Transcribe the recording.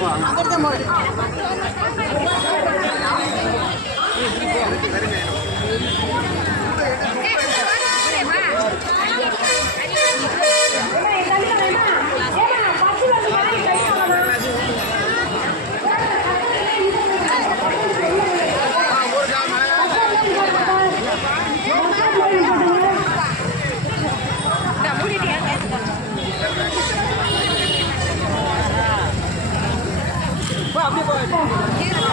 Amrit Ba, good boy.